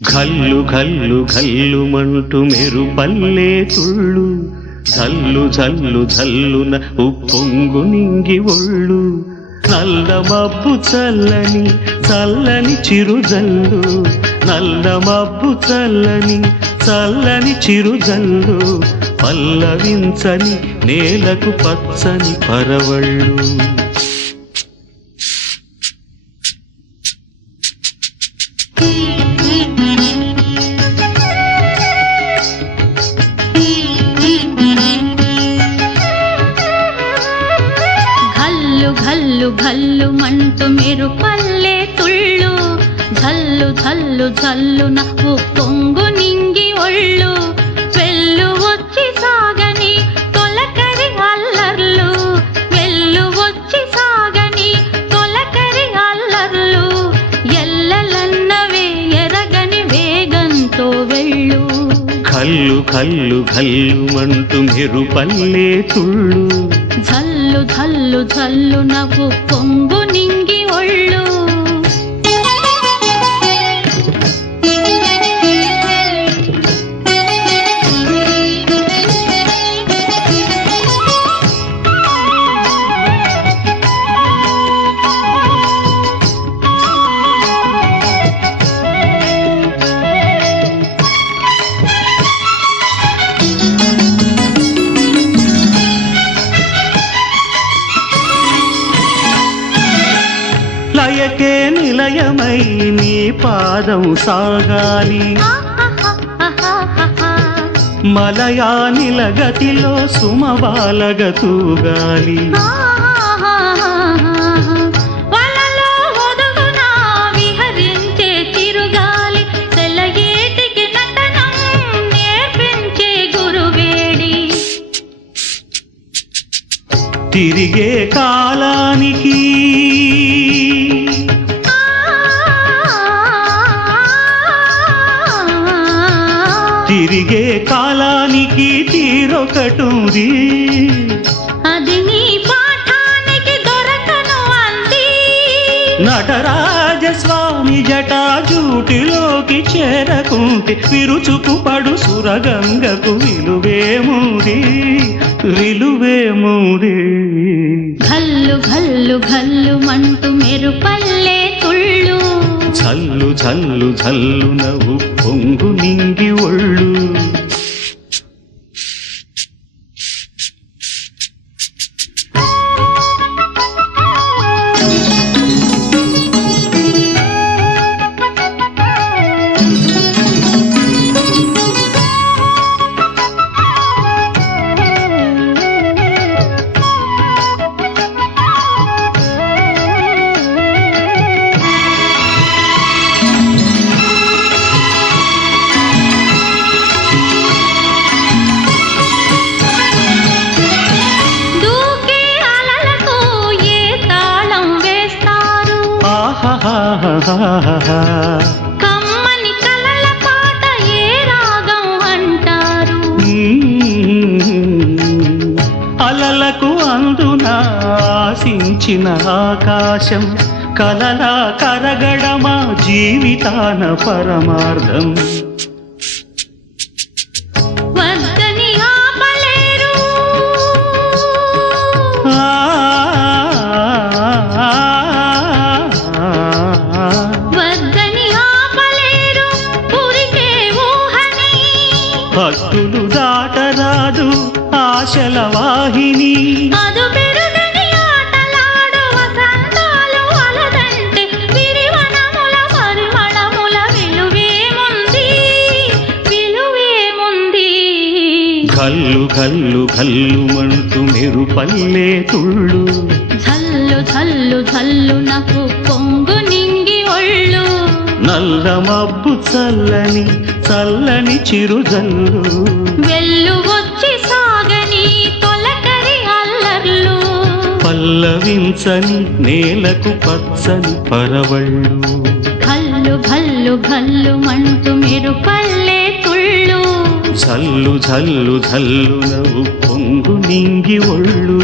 ఘల్లు ఘల్లు ఘల్లుమంటూ మెరుపల్లే తుళ్ళు, జల్లు జల్లు జల్లున ఉప్పొంగు నింగి ఒళ్ళు. నల్ల మబ్బు చల్లని చల్లని చిరుజల్లు, నల్ల మబ్బు చల్లని చల్లని చిరుజల్లు. పల్లవించని నేలకు పచ్చని పరవళ్ళు. ఘల్లు ఘల్లు మంటూ మెరుపల్లే తుళ్ళు, జల్లు జల్లు జల్లున ఉప్పొంగు నింగి ఒళ్ళు. వెళ్ళు వచ్చి సాగని తొలకరి అల్లర్లు, వెళ్ళు వచ్చి సాగని తొలకరి అల్లర్లు. ఎల్లలన్నవే ఎరగని వేగంతో వెళ్ళు. కల్లు కల్లు కల్లుమంటూ మెరుపల్లే తుళ్ళు, జల్లు జల్లు జల్లు నవ్వు పొంగు నింగి ఒళ్ళు. లయకే నిలయమై నీ పాదం సాగాలి, మలయానిల గతిలో సుమబాలగా తూగాలి. వలలో ఒదుగున విహరించే తిరుగాలి, సెలయేటికి నటనం నేర్పించే గురువేడి. తిరిగే కాలానికి తిరిగే కాలానికి తీరొకటుంది, అది నీ పాఠానికి దొరకను అంది. నటరాజస్వామి జటాజూటిలోకి చేరకుంటే విరుచుకు పడు సురగంగకు విలువేముంది, విలువేముంది. ఘల్లు ఘల్లు ఘల్లు మంటూ మెరుపల్లే తుళ్ళు, జల్లు జల్లు జల్లు నవ్వు పొంగు నింగి ఒళ్ళు. కమ్మని కలల పాట ఏ రాగం అంటారు. అలలకు అందున ఆశించిన ఆకాశం, కలలా కరగడమా జీవితాన పరమార్థం. వద్దని ఆపలేరు, వద్దని ఆపలేరు పురికే ఊహని. భక్తులు దాటరాదు ఆశల వాహిని, అదు పెరుగని ఆటలాడు వసంతాలు అలదంటే విరివనముల పరిమళముల విలువేముంది, విలువేముంది. కల్లు కల్లు కల్లుమంటూ మెరుపల్లే తుళ్ళు, జల్లు జల్లు జల్లు నాకు పొంగు నింగి ఒళ్ళు. నల్ల మబ్బు చల్లని చల్లని చిరుజల్లు, వెళ్ళు వచ్చి సాగని తొలకరి అల్లర్లు. పల్లవించని నేలకు పచ్చని పరవళ్ళు. ఘల్లు ఘల్లు ఘల్లు మంటూ మెరుపల్లే తుళ్ళు, జల్లు జల్లు జల్లు నవ్వు పొంగు నింగి ఒళ్ళు.